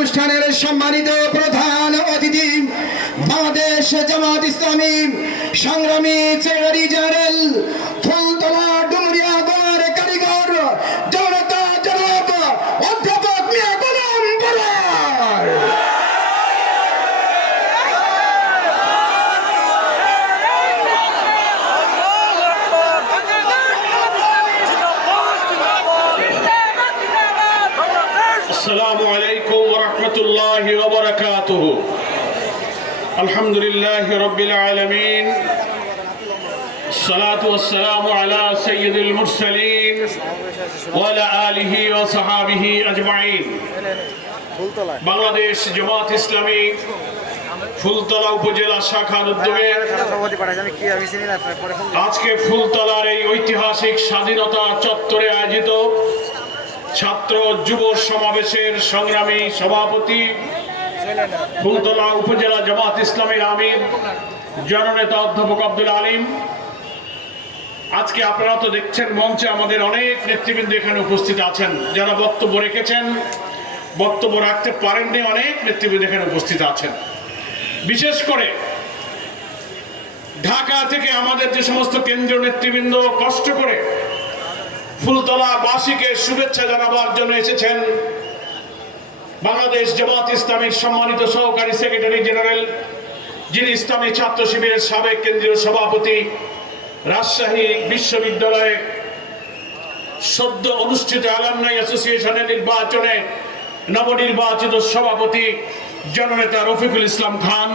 অনুষ্ঠানের সম্মানিত প্রধান অতিথি বাংলাদেশ জামাত ইসলামী সংগ্রামী চেয়ারি জেনারেল الحمد لله رب العالمين الصلاة والسلام على سيد المرسلين وعلى آله وصحابه أجمعين বাংলাদেশ জামাত ইসলামী ফুলতলা উপজেলা শাখার উদ্যোগে সভাপতি পাঠাচ্ছি আমি কি আমি চিনি না আপনার পরে ফোন আজকে ফুলতলার এই ঐতিহাসিক স্বাধীনতা চত্বরে আয়োজিত ছাত্র যুব সমাবেশের সংগ্রামী সভাপতি ফুলতলা উপজেলা জামাত ইসলামের আমির, জননেতা অধ্যাপক আব্দুল আলিম। আজকে আপনারা তো দেখছেন মঞ্চে আমাদের অনেক নেতৃবৃন্দ এখানে উপস্থিত আছেন, যারা বক্তব্য রেখেছেন, বক্তব্য রাখতে পারেননি অনেক নেতৃবৃন্দ এখানে উপস্থিত আছেন। বিশেষ করে ঢাকা থেকে আমাদের যে সমস্ত কেন্দ্রীয় নেতৃবৃন্দ কষ্ট করে ফুলতলা বাসীকে শুভেচ্ছা জানাবার জন্য এসেছেন বাংলাদেশ জামাত ইসলামের সম্মানিত সহকারী সেক্রেটারি জেনারেল, যিনি ইসলামী ছাত্র শিবিরের সাবেক কেন্দ্রীয় সভাপতি, রাজশাহী বিশ্ববিদ্যালয়ে সদ্য অনুষ্ঠিত অ্যালামনাই অ্যাসোসিয়েশনের নির্বাচনে নবনির্বাচিত সভাপতি জননেতা রফিকুল ইসলাম খান।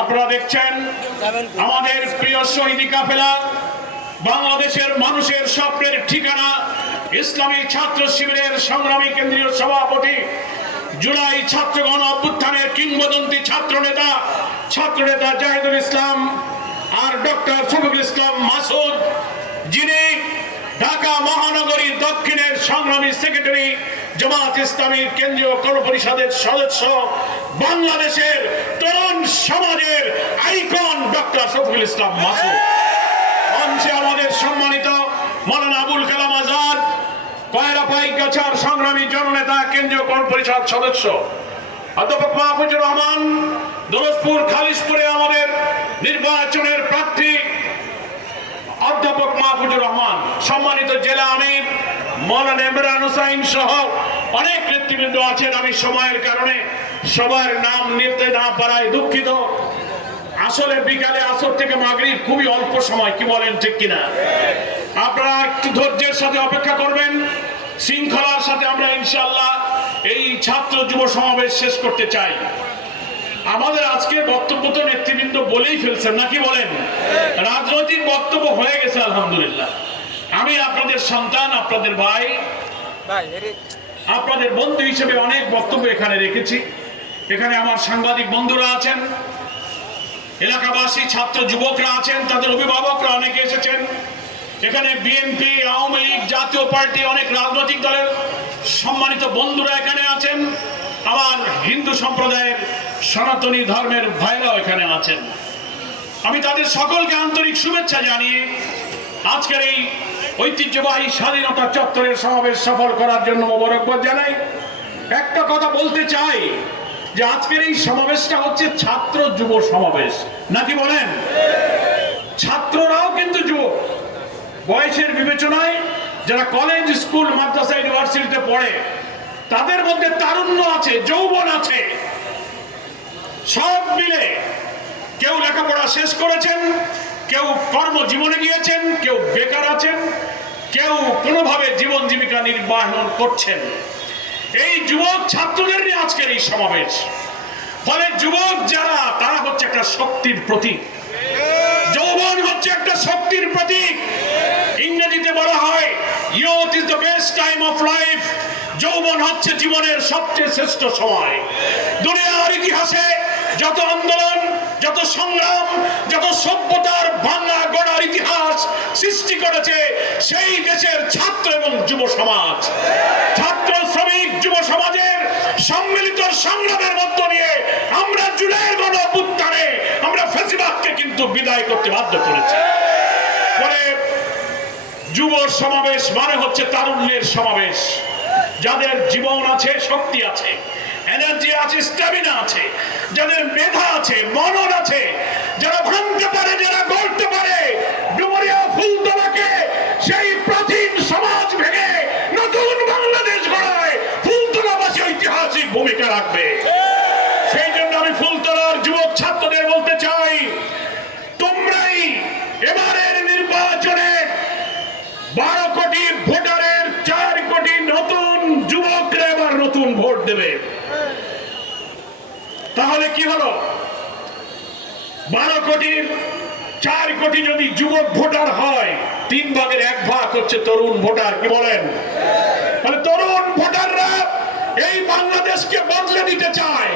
আপনারা দেখছেন, আমাদের প্রিয় শহীদি কাফেলা, বাংলাদেশের মানুষের স্বপ্নের ঠিকানা, ইসলামী ছাত্র শিবিরের সংগ্রামী কেন্দ্রীয় সভাপতি জুলাই ছাত্রগণ অভ্যুত্থানের কিংবদন্তি ছাত্র নেতা ছাত্র নেতা জাহিদুল ইসলাম আর ডক্টর শফিকুল ইসলাম মাসুদ, যিনি ঢাকা মহানগরী দক্ষিণের সংগ্রামী সেক্রেটারি জামাত ইসলামীর কেন্দ্রীয় কর্মপরিষদের সদস্য, বাংলাদেশের তরুণ সমাজের আইকন ডক্টর শফিকুল ইসলাম মাসুদ। মঞ্চে আমাদের সম্মানিত মৌলানা আবুল কালাম আজাদ কয়রা পাইকাছার সংগ্রামী জননেতা, কেন্দ্রীয় কর্মপরিষদ সদস্য। অধ্যাপক মাহফুজুর রহমান দোলজপুর খালিশপুরে আমাদের নির্বাচনের প্রার্থী অধ্যাপক মাহফুজুর রহমান, সম্মানিত জেলা আমির মৌলানা ইমরান হুসাইন সহ অনেক নেতৃবৃন্দ আছেন। আমি সময়ের কারণে সবার নাম নিতে না পারায় দুঃখিত। আসলে বিকালে আসর থেকে মাগরিব খুবই অল্প সময় কি বলেন ঠিক কিনা? আপনারা একটু ধৈর্যের সাথে অপেক্ষা করবেন শৃঙ্খলার সাথে আমরা ইনশাল্লাহ এই ছাত্র যুব সমাবেশ শেষ করতে চাই। আমাদের আজকে বক্তব্য তো নেতৃবৃন্দ বলেই ফেলছেন নাকি বলেন? রাজনৈতিক বক্তব্য হয়ে গেছে আলহামদুলিল্লাহ। আমি আপনাদের সন্তান আপনাদের ভাই ভাই আপনাদের বন্ধু হিসেবে অনেক বক্তব্য এখানে রেখেছি। এখানে আমার সাংবাদিক বন্ধুরা আছেন এলাকাবাসী, ছাত্র যুবকরা আছেন, তাদের অভিভাবকরা অনেকে এসেছেন। এখানে বিএনপি আওয়ামী লীগ, জাতীয় পার্টি, অনেক রাজনৈতিক দলের সম্মানিত বন্ধুরা এখানে আছেন। আমার হিন্দু সম্প্রদায়ের সনাতনী ধর্মের ভাইরাও এখানে আছেন। আমি তাদের সকলকে আন্তরিক শুভেচ্ছা জানিয়ে আজকের এই ঐতিহ্যবাহী স্বাধীনতা চত্বরের সমাবেশ সফল করার জন্য মোবারকবাদ জানাই। একটা কথা বলতে চাই যে আজকের এই সমাবেশটা হচ্ছে ছাত্র যুব সমাবেশ। নাকি বলেন? ছাত্ররাও কিন্তু যুবক বয়সের বিবেচনায় যারা কলেজ স্কুল মাদ্রাসা ইউনিভার্সিটিতে পড়ে, তাদের মধ্যে তারুণ্য আছে, যৌবন আছে। সব মিলে কেউ লেখাপড়া শেষ করেছেন, কেউ কর্মজীবনে গিয়েছেন, কেউ বেকার আছেন, কেউ কোনোভাবে জীবন জীবিকা নির্বাহন করছেন। এই যুবক ছাত্রদের নিয়ে আজকের এই সমাবেশ। ফলে যুবক যারা, তারা হচ্ছে একটা শক্তির প্রতীক। যৌবন হচ্ছে একটা শক্তির প্রতীক। ইংরেজিতে বলা হয় youth is the best time of life যৌবন হচ্ছে জীবনের সবচেয়ে শ্রেষ্ঠ সময়। দুনিয়ার ইতিহাসে যত আন্দোলন, যত সংগ্রাম, যত সভ্যতার ভাঙা গড়ার ইতিহাস সৃষ্টি করেছে সেই দেশের ছাত্র এবং যুব সমাজ। ছাত্র, শ্রমিক, যুব সমাজের সম্মিলিত সংগ্রামের মধ্য দিয়ে আমরা জুলাইয়ের গণ অভ্যুত্থানে আমরা ফেসিবাদকে কিন্তু বিদায় করতে বাধ্য করেছি। ফলে যুব সমাবেশ মানে হচ্ছে তারুণ্যের সমাবেশ। যাদের জীবন আছে, শক্তি আছে এনার্জি আছে স্ট্যামিনা আছে, যাদের মেধা আছে, মনন আছে, যারা ভাঙতে পারে, যারা গড়তে পারে। ডুমুরিয়া ফুলতলাকে কোটির চার কোটি যদি যুবক ভোটার হয়, তিন ভাগের এক ভাগ হচ্ছে তরুণ ভোটার, কি বলেন? তাহলে তরুণ ভোটাররা এই বাংলাদেশকে বদলে দিতে চায়।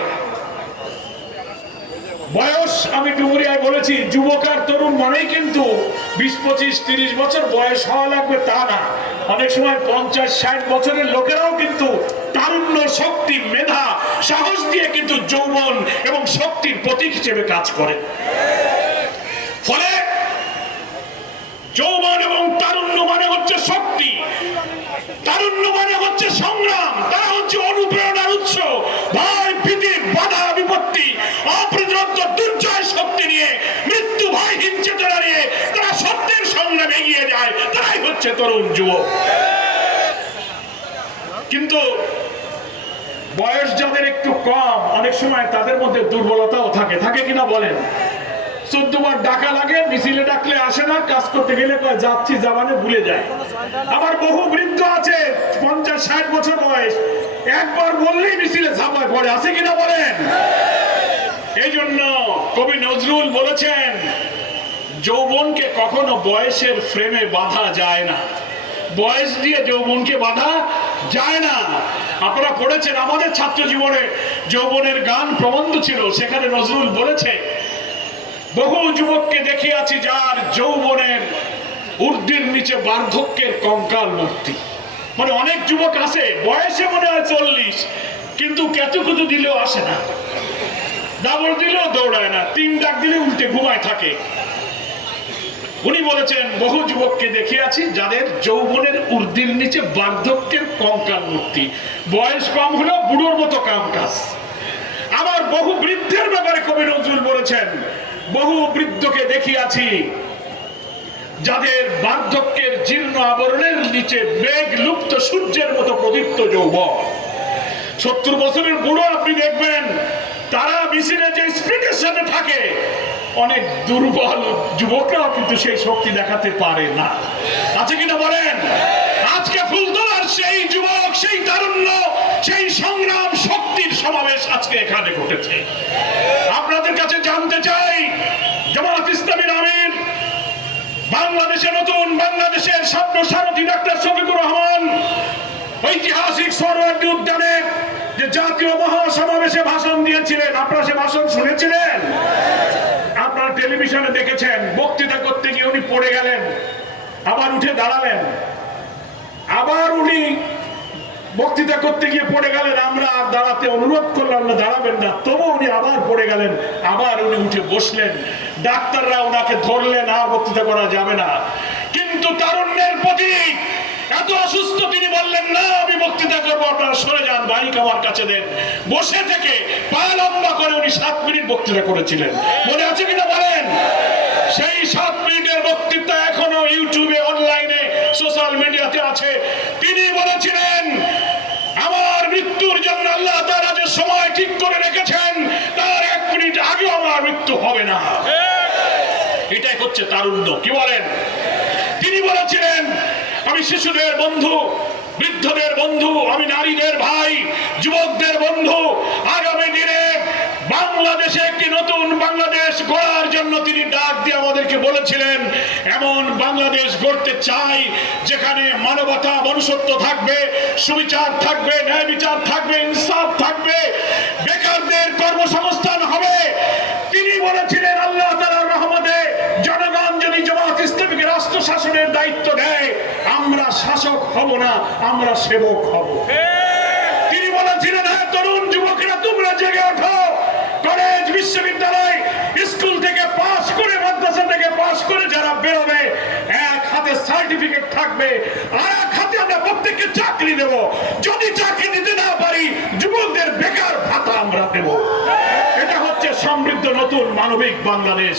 বয়স, আমি ডুমুরিয়ায় বলেছি, যুবক আর তরুণ মানেই কিন্তু বিশ, পঁচিশ, তিরিশ বছর বয়স হওয়া লাগবে তা না। অনেক সময় পঞ্চাশ, ষাট বছরের লোকেরাও কিন্তু তারুণ্য, শক্তি, মেধা, সাহস দিয়ে কিন্তু যৌবন এবং শক্তির প্রতীক হিসেবে কাজ করে। ফলে যৌবন এবং তারুণ্য মানে হচ্ছে শক্তি। তারুণ্য মানে হচ্ছে সংগ্রাম। তারা হচ্ছে অনুপ্রেরণার উৎস। ভয়, ভীতি, বাধা, বিপত্তি, অপ্রতিরোধ, দুর্জয় শক্তি নিয়ে, মৃত্যু, ভয়হীন চেতনা নিয়ে তারা সত্যের সংগ্রামে এগিয়ে যায়। তারাই হচ্ছে তরুণ যুবক। কিন্তু বয়স যাদের একটু কম, অনেক সময় তাদের মধ্যে দুর্বলতাও থাকে। থাকে কিনা বলেন? চোদ্দবার ডাকা লাগে, মিছিলে ডাকলে আসে না, কাজ করতে গেলে যাচ্ছি জামানে ভুলে যায়। বহু বৃদ্ধ আছে, পঞ্চাশ, ষাট বছর বয়স। একবার বললেই মিছিলে পড়ে, আছে কিনা বলেন? এই জন্য কবি নজরুল বলেছেন, যৌবনকে কখনো বয়সের ফ্রেমে বাঁধা যায় না। বয়স দিয়ে যৌবনকে বাঁধা যায় না। আপনারা পড়েছেন, আমাদের ছাত্র জীবনে যৌবনের গান প্রবন্ধ ছিল, সেখানে নজরুল বলেছে বহু যুবককে দেখিয়াছি যার যৌবনের উর্দির নিচে বার্ধক্যের কঙ্কাল মূর্তি। মানে অনেক যুবক আছে, বয়সে মনে হয় চল্লিশ, কিন্তু কেতু কুতু দিলেও আসে না। দাবর দিলেও দৌড়ায় না, তিন ডাক দিলে উল্টে ঘুমায় থাকে। উনি বলেছেন, বহু যুবককে দেখিয়াছি যাদের যৌবনের উর্দির নিচে বার্ধক্যের কঙ্কাল মূর্তি। বয়স কম হলেও বুড়োর মতো কাম কাজ। আবার বহু বৃদ্ধের ব্যাপারে কবি নজরুল বলেছেন বহু বৃদ্ধকে দেখিয়াছি, যাদের বার্ধক্যের জীর্ণ আবরণের নিচে মেঘ লুপ্ত সূর্যের মতো প্রদীপ্ত যৌবন। সত্তর বছরের বুড়ো আপনি দেখবেন, তারা মিছিলে যে স্পিডের সাথে থাকে, অনেক দুর্বল যুবকরাও কিন্তু সেই শক্তি দেখাতে পারে না। আছে কিনা বলেন? সেই যুবক, সেই তারুণ্য, সেই সংগ্রাম শক্তির সমাবেশ আজকে এখানে ঘটেছে। আপনাদের কাছে জানতে চাই, জামাত ইসলামী আমির, বাংলাদেশে নতুন, বাংলাদেশের স্বপ্ন সারথী ডাক্তার শফিকুর রহমান, ঐতিহাসিক সরোয়ার্দী উদ্যানে যে জাতীয় মহাসমাবেশে ভাষণ দিয়েছিলেন। আপনারা সে ভাষণ শুনেছিলেন? আপনারা টেলিভিশনে দেখেছেন, বক্তৃতা করতে গিয়ে উনি পড়ে গেলেন, আবার উঠে দাঁড়ালেন। আবার উনি বক্তৃতা করতে গিয়ে পড়ে গেলেন, আমরা আর দাঁড়াতে অনুরোধ করলাম না, দাঁড়াবেন না। তবু উনি আবার পড়ে গেলেন, আবার উনি উঠে বসলেন। ডাক্তাররা ওনাকে ধরলেন, আর বক্তৃতা করা যাবে না। কিন্তু তারুণ্যের প্রতি এত অসুস্থ তিনি বললেন, না, আমি বক্তৃতা করব, আপনারা সরে যান, বাইক আমার কাছে দেন। বসে থেকে পা লম্বা করে উনি সাত মিনিট বক্তৃতা করেছিলেন। মনে আছে কিনা বলেন? সেই সাত মিনিটের বক্তৃতা এখনও ইউটিউবে অনলাইনে সোশ্যাল মিডিয়াতে আছে। তিনি বলেছিলেন, আমার মৃত্যুর জন্য আল্লাহ তারা যে সময় ঠিক করে রেখেছেন, তার এক মিনিট আগে আমার মৃত্যু হবে না। এটাই হচ্ছে তারুণ্য কি বলেন? তিনি বলেছিলেন, আমি শিশুদের বন্ধু, বৃদ্ধদের বন্ধু, আমি নারীদের ভাই, যুবকদের বন্ধু দিনে বাংলাদেশে একটি নতুন বাংলাদেশ গড়ার জন্য তিনি ডাক দিয়ে আমাদেরকে বলেছিলেন, এমন বাংলাদেশ গড়তে চাই যেখানে মানবতা, মনুষ্যত্ব থাকবে, সুবিচার থাকবে, ন্যায় বিচার থাকবে, ইনসাফ থাকবে, বেকারদের কর্মসংস্থান হবে। তিনি বলেছিলেন, আল্লাহ তাআলার রহমতে জনগণ যদি জামাত ইসলামীকে রাষ্ট্র শাসনের দায়িত্ব দেয়, আমরা শাসক হব না, আমরা সেবক হব তিনি বলেছিলেন হ্যাঁ তরুণ যুবকেরা তোমরা জেগে ওঠো কলেজ বিশ্ববিদ্যালয় স্কুল থেকে পাশ করে মাদ্রাসা থেকে পাশ করে যারা বেরোবে, এক হাতে সার্টিফিকেট থাকবে, আর এক হাতে আমরা প্রত্যেককে চাকরি দেব। যদি চাকরি দিতে না পারি, যুবকদের বেকার ভাতা আমরা দেব। এটা হচ্ছে সমৃদ্ধ নতুন মানবিক বাংলাদেশ।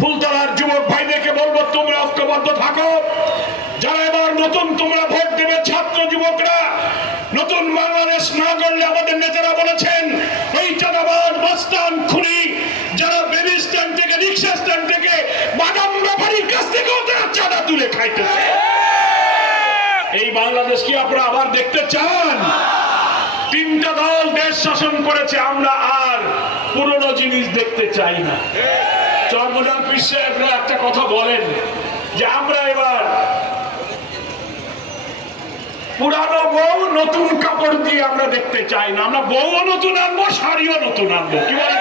ফুলতলার যুবক ভাইদেরকে বলব, তোমরা ঐক্যবদ্ধ থাকো। যারা এবার নতুন তোমরা ভোট দেবে ছাত্র যুবকরা, নতুন বাংলাদেশ না করলে আমাদের নেতারা বলেছেন, এই চাঁদাবাদ খাইতেছে এই বাংলাদেশ কি আপনারা আবার দেখতে চান? তিনটা দল দেশ শাসন করেছে, আমরা আর পুরনো জিনিস দেখতে চাই না। চর্মদান বিশ্বে আপনারা একটা কথা বলেন যে আমরা এবার পুরানো বউ নতুন কাপড় দিয়ে আমরা দেখতে চাই না। আমরা বউও নতুন আনব, শাড়িও নতুন আনব। কি বলেন?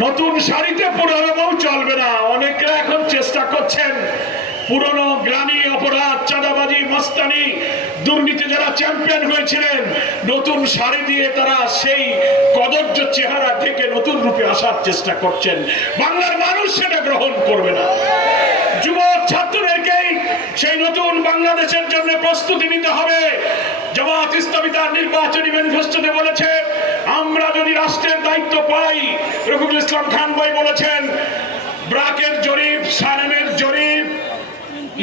নতুন শাড়িতে পুরানো বউ চলবে না। অনেকরা এখন চেষ্টা করছেন পুরনো গ্রামী অপরাধ, চাঁদাবাজি, মস্তানি, দুর্নীতি যারা চ্যাম্পিয়ন হয়েছিলেন, নতুন শাড়ি দিয়ে তারা সেই কদর্য চেহারা থেকে নতুন রূপে আসার চেষ্টা করছেন। বাংলার মানুষ সেটা গ্রহণ করবে না। যুবক ছাত্রদেরকেই সেই নতুন বাংলাদেশের জন্য প্রস্তুতি নিতে হবে। জামাত ইসলামী নির্বাচনী ম্যানিফেস্টোতে বলেছে আমরা যদি রাষ্ট্রের দায়িত্ব পাই, রফিকুল ইসলাম খান ভাই বলেছেন, ব্রাকের জরিপ সারেমের জরিপ,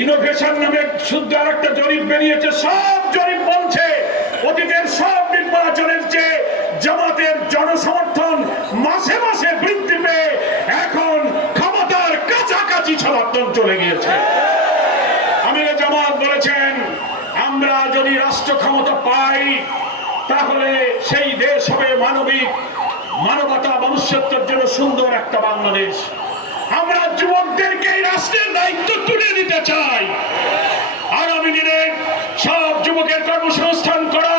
ইনোভেশন নামে শুদ্ধ আর একটা জরিপ বেরিয়েছে, সব জরিপ বলছে, অতীতের সব নির্বাচনের চেয়ে জামাতের জনসমর্থন মাসে মাসে বৃদ্ধি পেয়ে এখন ক্ষমতার কাছাকাছি সমর্থন চলে গিয়েছে। আমির জামাত বলেছেন, আমরা যদি রাষ্ট্র ক্ষমতা পাই তাহলে সেই দেশ হবে মানবিক, মানবতা, মনুষ্যত্বের জন্য সুন্দর একটা বাংলাদেশ। আমরা যুবকদেরকে এই রাষ্ট্রের দায়িত্ব তুলে দিতে চাই। আগামী দিনে সব যুবকের কর্মসংস্থান করা,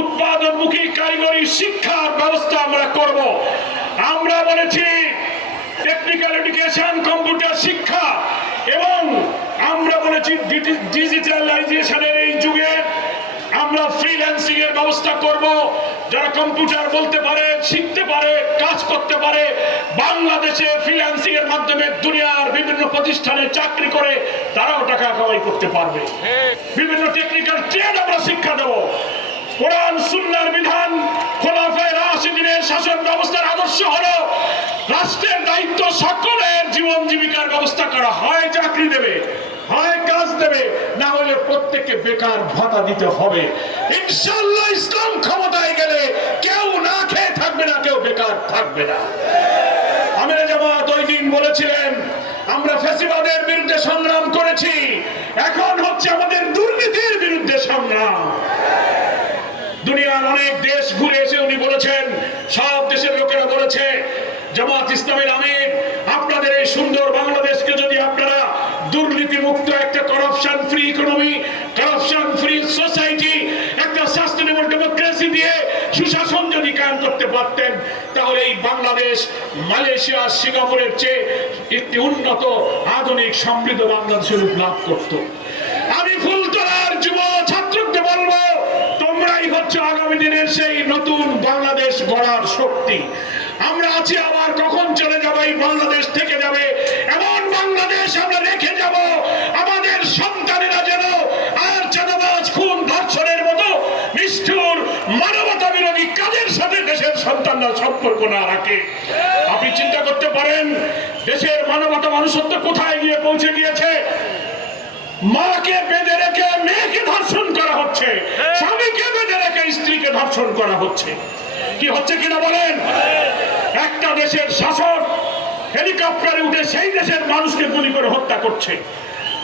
উৎপাদনমুখী কারিগরি শিক্ষার ব্যবস্থা আমরা করব। আমরা বলেছি টেকনিক্যাল এডুকেশন কম্পিউটার শিক্ষা, এবং আমরা বলেছি ডিজিটালাইজেশনের এই যুগে আমরা ফ্রিল্যান্সিং এর ব্যবস্থা করব। যারা কম্পিউটার বলতে পারে, শিখতে পারে, কাজ করতে পারে, বাংলাদেশে ফ্রিল্যান্সিং এর মাধ্যমে দুনিয়ার বিভিন্ন প্রতিষ্ঠানে চাকরি করে তারাও টাকা কামাই করতে পারবে। বিভিন্ন টেকনিক্যাল ট্রেড আমরা শিক্ষা দেব। কোরআন, সুন্নার বিধান, খোলাফায় রাশিদিনের শাসন ব্যবস্থার আদর্শ হলো রাষ্ট্রের দায়িত্ব সকলের জীবন জীবিকার ব্যবস্থা করা হয়, চাকরি দেবে। হয় কাজ দেবে, না হলে প্রত্যেককে বেকার ভাতা দিতে হবে। ইনশাল্লাহ ইসলাম ক্ষমতায় গেলে কেউ না খেয়ে থাকবে না, কেউ বেকার থাকবে না। আমিরা জামাত ওই দিন বলেছিলেন, আমরা ফ্যাসিবাদের বিরুদ্ধে সংগ্রাম করেছি, এখন হচ্ছে আমাদের দুর্নীতির বিরুদ্ধে সংগ্রাম। দুনিয়ার অনেক দেশ ঘুরে এসে উনি বলেছেন, সব দেশের লোকেরা বলেছে, জামাত ইসলামের আমির সুশাসন যদি কায়েম করতে পারতেন, তাহলে এই বাংলাদেশ, মালয়েশিয়া, সিঙ্গাপুরের চেয়ে একটি উন্নত, আধুনিক, সমৃদ্ধ বাংলাদেশের রূপ লাভ করত। আমি ফুলতলার যুব ছাত্রকে বলব, তোমরাই হচ্ছে আগামী দিনের সেই নতুন বাংলাদেশ গড়ার শক্তি। আমরা আছি আবার কখন চলে যাব, এই বাংলাদেশ থেকে যাবে? এমন বাংলাদেশ আমরা রেখে যাব, আমাদের সন্তানেরা যেন আর চাঁদাবাজ খুন ধর্ষণের নিষ্ঠুর মানবতা বিরোধী কাজের সাথে দেশের সন্তানরা সম্পর্ক না রাখে। আপনি চিন্তা করতে পারেন, দেশের মানবতা মানুষত্ব কোথায় গিয়ে পৌঁছে গিয়েছে? মাকে বেঁধে রেখে মেয়েকে ধর্ষণ করা হচ্ছে, স্বামীকে বেঁধে রেখে স্ত্রীকে ধর্ষণ করা হচ্ছে। কি হচ্ছে কিনা বলেন? একটা দেশের শাসক হেলিকপ্টারে উঠে সেই দেশের মানুষকে গুলি করে হত্যা করছে।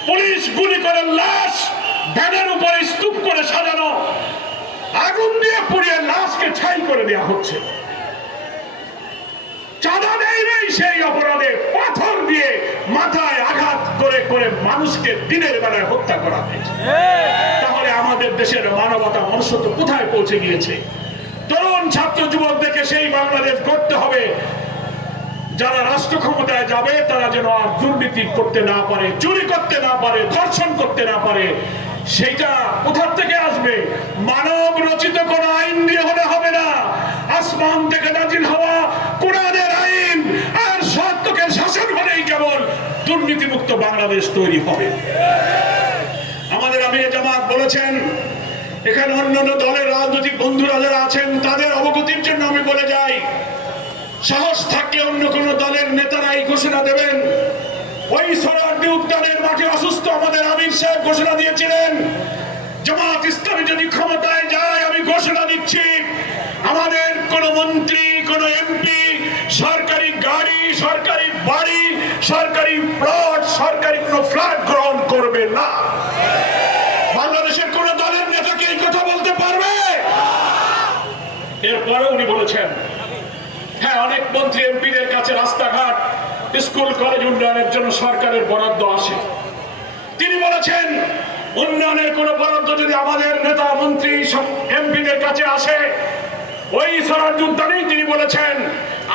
পুলিশ গুলি করে লাশ ভ্যানের উপরে স্তূপ করে সাজানো। আগুন দিয়ে পুড়িয়ে লাশকে ছাই করে দেওয়া হচ্ছে। চাঁদা দেয় নেই সেই অপরাধে পাথর দিয়ে মাথায় আঘাত করে করে মানুষকে দিনের বেলায় হত্যা করা হয়েছে। তাহলে আমাদের দেশের মানবতা মনুষ্যত্ব কোথায় পৌঁছে গিয়েছে? তরুণ ছাত্র যুবকদেরকে সেই বাংলাদেশ গড়তে হবে। যারা রাষ্ট্র ক্ষমতায় যাবে, তারা যেন আর দুর্নীতি করতে না পারে, চুরি করতে না পারে, ধর্ষণ করতে না পারে, সেইটা কোথার থেকে আসবে? মানব রচিত কোন আইন দিয়ে হলে হবে না আসমান থেকে নাজিল হওয়া কোরআনের আইন আর সত্যকে শাসন হলেই কেবল দুর্নীতিমুক্ত বাংলাদেশ তৈরি হবে। আমাদের আমির জামাত বলেছেন, এখানে অন্যান্য দলের রাজনৈতিক বন্ধুরা যারা আছেন, তাদের অবগতির জন্য আমি বলে যাই, সাহস থাকলে অন্য কোন দলের নেতারা এই ঘোষণা দেবেন। ওই সরার্দি উদ্যানের মাঠে অসুস্থ আমাদের আমির সাহেব ঘোষণা দিয়েছিলেন, জামাত ইসলামী যদি ক্ষমতায় যায়, আমি ঘোষণা দিচ্ছি, আমাদের মন্ত্রী কোন এমপি, সরকারি গাড়ি, সরকারি বাড়ি, সরকারি প্লট, সরকারি কোন ফ্ল্যাট গ্রহণ করবে না। বাংলাদেশের কোন দলের নেতা কি এই কথা বলতে পারবে? এরপরে উনি বলেছেন হ্যাঁ অনেক মন্ত্রী, এমপিদের কাছে রাস্তাঘাট, স্কুল, কলেজ উন্নয়নের জন্য সরকারের বরাদ্দ আসে। তিনি বলেছেন, উন্নয়নের কোন বরাদ্দ যদি আমাদের নেতা, মন্ত্রী এমপিদের কাছে আসে ওই স্বরাজ উদ্যানেই তিনি বলেছেন,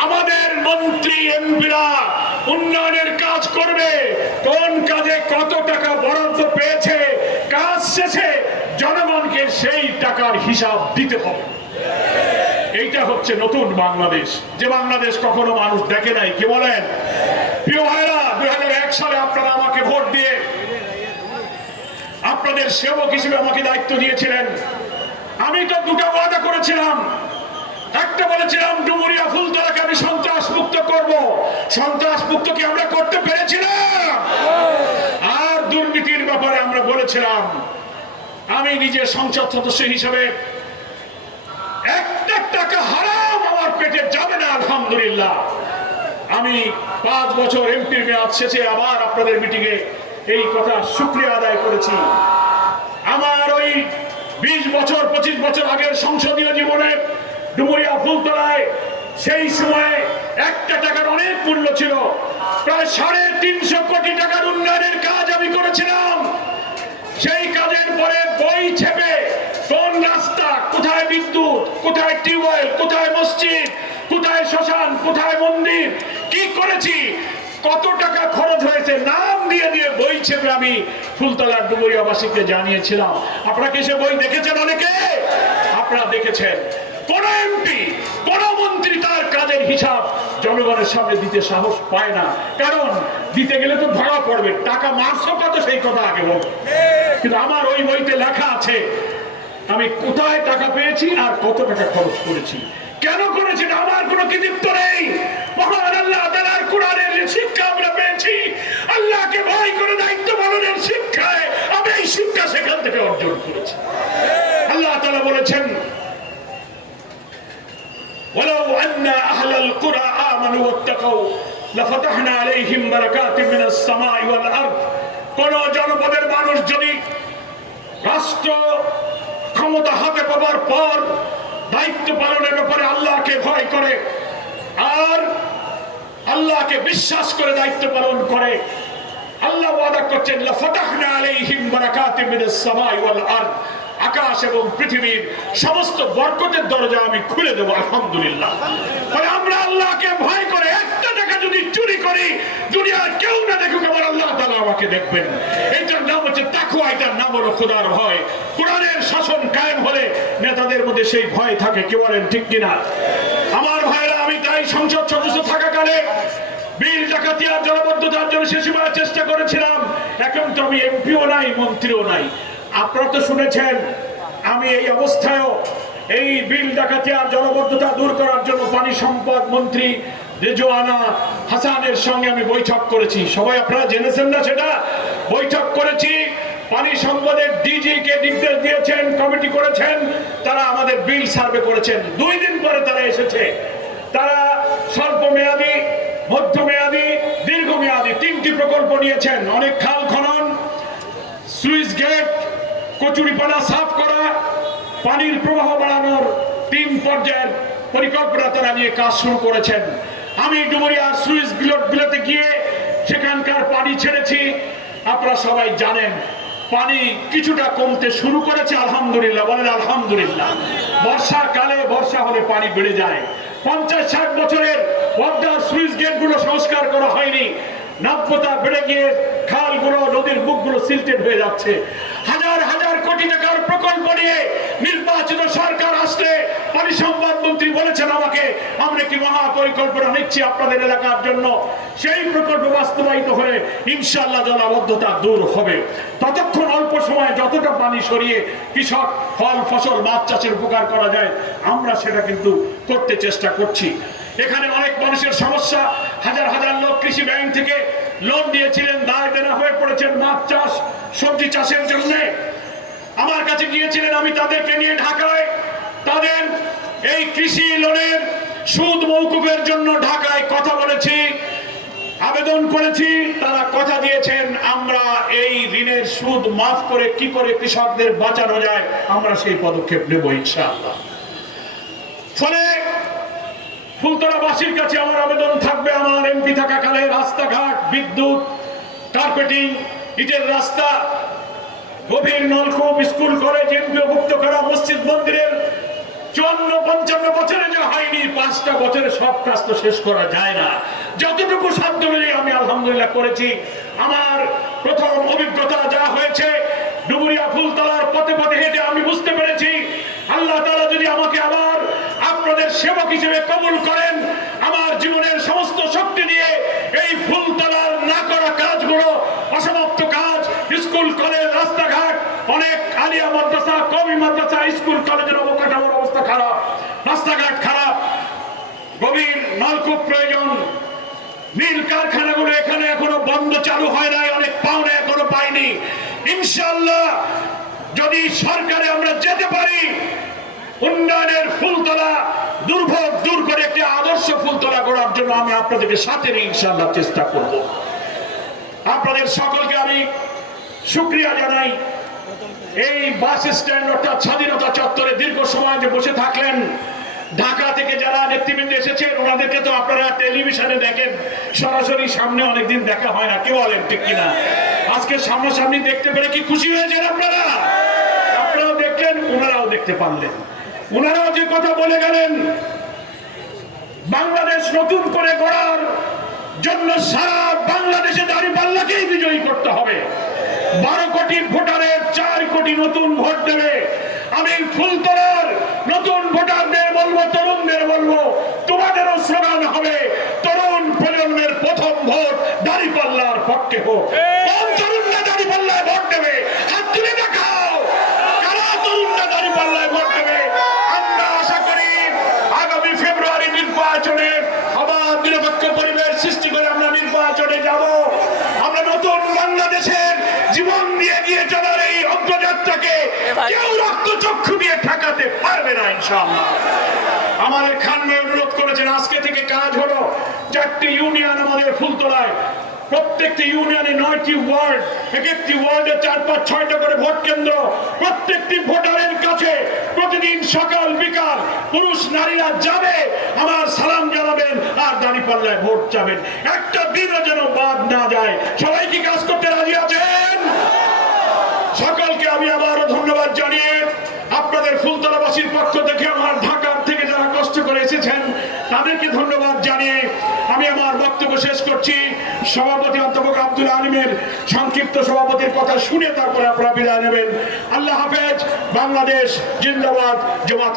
আমাদের মন্ত্রী এমপিরা উন্নয়নের কাজ করবে। কোন কাজে কত টাকা বরাদ্দ পেয়েছে, কাজ শেষে জনগণকে সেই টাকার হিসাব দিতে হবে। এইটা হচ্ছে নতুন বাংলাদেশ। যে বাংলাদেশ কখনো মানুষ দেখে নাই, কি বলেন? প্রিয় ভাইরা, দুই হাজার এক সালে আপনারা আমাকে ভোট দিয়ে আপনাদের সেবক হিসেবে আমাকে দায়িত্ব দিয়েছিলেন। আমি তো দুটো ওয়াদা করেছিলাম। একটা বলেছিলাম ফুলতলাকে আমি সন্ত্রাস মুক্ত সন্ত্রাস মুক্ত কি আমরা করতে পেরেছিলাম। আর দুর্নীতির ব্যাপারে আমরা বলেছিলাম, আমি নিজে সংসদ সদস্য একটা টাকা হারাম আমার পেটে যাবে না, আলহামদুলিল্লাহ। আমি পাঁচ বছর এমপির মেয়াদ শেষে আবার আপনাদের মিটিংয়ে এই কথা শুক্রিয়া আদায় করেছি। আমার ওই বিশ বছর, পঁচিশ বছর আগের সংসদীয় জীবনে ডুমুরিয়া ফুলতলায় সেই সময়ে একটা টাকার অনেক মূল্য ছিল। প্রায় সাড়ে তিনশো কোটি টাকার উন্নয়নের কাজ আমি করেছিলাম। সেই কাজের পরে বই ছেপে কোন রাস্তা, কোথায় বিদ্যুৎ, কোথায় টিউবওয়েল, কোথায় মসজিদ, কোথায় শ্মশান, কোথায় মন্দির, কি করেছি, কত টাকা খরচ হয়েছে, নাম দিয়ে দিয়ে বই ছেপে আমি ফুলতলার ডুবুরিয়াবাসীকে জানিয়েছিলাম। আপনারা কি সে বই দেখেছেন অনেকে? আপনারা দেখেছেন। কোন এমপি কোন মন্ত্রী তার কাজের হিসাব জনগণের সামনে দিতে সাহস পায় না। কারণ দিতে গেলে তো ধরা পড়বে, টাকা মারছো কত সেই কথা আগে বল। কিন্তু আমার ওই বইতে লেখা আছে, আমি কোথায় টাকা পেয়েছি আর কত টাকা খরচ করেছি। কেন করেছি আমার কোনো কৃতিত্ব নেই। মহান আল্লাহ তাআলার কোরআনের শিক্ষা আমরা পেয়েছি। আল্লাহকে ভয় করে দায়িত্ব পালনের শিক্ষায় আমি এই শিক্ষা সেখান থেকে অর্জন করেছি। আল্লাহ তালা বলেছেন أهل القرى آمنوا واتقوا لفتحنا عليهم بركات من السماء والأرض কোন জনপদের মানুষ যদি রাষ্ট্র ক্ষমতা হাতে পাবার পর দায়িত্ব পালনের ব্যাপারে আল্লাহকে ভয় করে আর আল্লাহকে বিশ্বাস করে দায়িত্ব পালন করে আল্লাহ ওয়াদা করছেন লাফাতাহনা আলাইহিম বারাকাতিম মিনাস সামাই ওয়াল আরদ আকাশ এবং পৃথিবীর সমস্ত বরকতের দরজা আমি খুলে দেবো, আলহামদুলিল্লাহ। ফলে আমরা আল্লাহকে ভয় করে একটা টাকা যদি চুরি করি, দুনিয়ার কেউ না দেখুক আমার আল্লাহ তাআলা আমাকে দেখবেন। এইটার নাম হচ্ছে তাকুয়া এটার নাম হলো খোদার ভয়। কোরআনের শাসন কায়েম হলে নেতাদের মধ্যে সেই ভয় থাকে, কে বলেন, ঠিক কিনা? আমার ভাইরা, আমি তাই সংসদ সদস্য থাকাকালে বিল ডাকাতিয়ার জলবদ্ধতার জন্য সময় চেষ্টা করেছিলাম। এখন তো আমি এমপিও নাই, মন্ত্রীও নাই। আপনারা তো শুনেছেন, আমি এই অবস্থায়ও এই বিল ডাকাতি আর জলবদ্ধতা দূর করার জন্য পানি সম্পদ মন্ত্রী রেজওয়ানা হাসানের সঙ্গে আমি বৈঠক করেছি। সবাই আপনারা জেনেছেন না সেটা? বৈঠক করেছি, পানি সম্পদের ডিজি কে নির্দেশ দিয়েছেন, কমিটি করেছেন, তারা আমাদের বিল সার্ভে করেছেন। দুই দিন পরে তারা এসেছে। তারা স্বল্প মেয়াদী মধ্যমেয়াদী, দীর্ঘমেয়াদী তিনটি প্রকল্প নিয়েছেন। অনেক খাল খনন, সুইচ গেট কচুরিপানা সাফ করা, পানির প্রবাহ বাড়ানোর তিন পর্যায়ের পরিকল্পনা তারা নিয়ে কাজ শুরু করেছেন। আমি ডুমুরিয়ার সুইচ বিলোতে গিয়ে সেখানকার পানি ছেড়েছি। আপনারা সবাই জানেন, পানি কিছুটা কমতে শুরু করেছে, আলহামদুলিল্লাহ। বলেন আলহামদুলিল্লাহ। বর্ষাকালে বর্ষা হলে পানি বেড়ে যায়। পঞ্চাশ ষাট বছরের ওয়ার্ডার সুইচ গেটগুলো সংস্কার করা হয়নি। নাব্যতা বেড়ে গিয়ে খালগুলো, নদীর মুখগুলো সিল্টেড হয়ে যাচ্ছে। কোটি টাকার প্রকল্প নিয়ে নির্বাচিত সরকার আসলে পানি সম্পদ মন্ত্রী বলেছেন আমাকে, আমরা কি মহা পরিকল্পনা নিচ্ছি আপনাদের এলাকার জন্য? সেই প্রকল্প বাস্তবায়িত হয়ে ইনশাল্লাহ জলাবদ্ধতা দূর হবে। ততক্ষণ অল্প সময়ে যতটা পানি সরিয়ে কৃষক ফল, ফসল, মাছ চাষের উপকার করা যায়, আমরা সেটা কিন্তু করতে চেষ্টা করছি। এখানে অনেক মানুষের সমস্যা। হাজার হাজার লোক কৃষি ব্যাংক থেকে লোন দিয়েছিলেন দায় দেনা হয়ে পড়েছেন মাছ চাষ, সবজি চাষের জন্য। আমার কাছে গিয়েছিলেন, আমি তাদেরকে নিয়ে ঢাকায়, তাদের এই কৃষি লোনের সুদ মৌকুফের জন্য ঢাকায় কথা বলেছি, আবেদন করেছি, তারা কথা দিয়েছেন, আমরা এই ঋণের সুদ মাফ করে কি করে কৃষকদের বাঁচানো যায়, আমরা সেই পদক্ষেপ নেব ইনশাআল্লাহ। ফলে ফুলতলাবাসীর কাছে আমার আবেদন থাকবে, আমার এমপি থাকাকালে রাস্তাঘাট, বিদ্যুৎ, কার্পেটিং, ইটের রাস্তা গভীর নলকূপ, স্কুল, কলেজ এমপিওভুক্ত করা মসজিদ, মন্দিরের চুয়ান্ন, পঞ্চান্ন বছরে যা হয়নি, পাঁচটা বছরে সব কাজ তো শেষ করা যায় না। যতটুকু সাধ্য মিলিয়ে আমি আলহামদুলিল্লাহ করেছি। আমার প্রথম অভিজ্ঞতা যা হয়েছে, ডুবুরিয়া ফুলতলার পথে পথে হেঁটে আমি বুঝতে পেরেছি। আল্লাহ তাআলা যদি আমাকে আবার আপনাদের সেবক হিসেবে কবুল করেন, আমার জীবনের সমস্ত শক্তি দিয়ে এই ফুলতলার না করা কাজগুলো অসমাপ্ত কাজ স্কুল কলেজ রাস্তাঘাট, অনেক আলিয়া মাদ্রাসা কমি মাদ্রাসা, স্কুল, কলেজের অবকাঠামোর অবস্থা খারাপ, রাস্তাঘাট খারাপ, গভীর নলকূপ প্রয়োজন, নীল কারখানাগুলো এখানে এখনও বন্ধ চালু হয় নাই, অনেক পাওনা এখনও পাইনি। ইনশাল্লাহ যদি সরকারে আমরা যেতে পারি, উন্নয়নের ফুলতলা দুর্ভোগ দূর করে একটি আদর্শ ফুলতলা করার জন্য আমি আপনাদেরকে সাথে নিয়ে ইনশাল্লাহ চেষ্টা করব। আপনাদের সকলকে আমি শুক্রিয়া জানাই। এই বাস স্ট্যান্ড অর্থাৎ স্বাধীনতা চত্বরে দীর্ঘ সময় যে বসে থাকলেন, ঢাকা থেকে যারা নেতৃবৃন্দ এসেছেন ওনাদেরকে তো আপনারা টেলিভিশনে দেখেন, সরাসরি সামনে অনেকদিন দেখা হয় না, কেউ বলেন ঠিক কিনা। আজকে সামনাসামনি দেখতে পেরে কি খুশি হয়েছেন আপনারা? আপনারাও দেখলেন, ওনারাও দেখতে পারলেন। ওনারাও যে কথা বলে গেলেন, বাংলাদেশ নতুন করে গড়ার জন্য সারা বাংলাদেশে দাঁড়িয়ে পাল্লাকেই বিজয়ী করতে হবে। বারো কোটি ভোটারের চার কোটি নতুন ভোট দেবে। আমি ফুলতলার নতুন ভোটারদের বলব, তরুণদের বলব, তোমাদেরও স্লোগান হবে, তরুণ প্রজন্মের প্রথম ভোট দাঁড়িপাল্লার পক্ষে হোক। আমরা আশা করি আগামী ফেব্রুয়ারি আবার পরিবেশ সৃষ্টি করে আমরা নির্বাচনে যাব। আমরা নতুন বাংলাদেশের জীবন চলার এই অগ্রযাত্রাকে কেউ রক্ত চক্ষু দিয়ে ঠেকাতে পারবে না ইনশাআল্লাহ। আমাদের খান মেয়ে অনুরোধ করেছেন আজকে থেকে কাজ হলো চারটি ইউনিয়ন আমাদের ফুলতলায়। প্রত্যেকটি ইউনিয়নে নয়টি ওয়ার্ড এক একটি ওয়ার্ডে চার পাঁচ ছয়টা করে ভোট কেন্দ্র। প্রত্যেকটি ভোটারের কাছে প্রতিদিন সকাল বিকাল পুরুষ নারীরা যাবে আমার সালাম জানাবেন আর দাঁড়ি পাল্লায় ভোট যাবেন একটা দিনও যেন বাদ না যায়। সবাই কি কাজ করতে রাজি আছেন? সকলকে আমি আবারও ধন্যবাদ জানিয়ে আপনাদের ফুলতলাবাসীর পক্ষ থেকে আমার ঢাকার থেকে যারা কষ্ট করে এসেছেন, তাদেরকে ধন্যবাদ জানিয়ে আমি আমার বক্তব্য শেষ করছি। সভাপতি অধ্যাপক আব্দুল আলিমের সংক্ষিপ্ত সভাপতির কথা শুনে তারপরে আপনারা বিদায় নেবেন। আল্লাহ হাফেজ, বাংলাদেশ জিন্দাবাদ, জমাত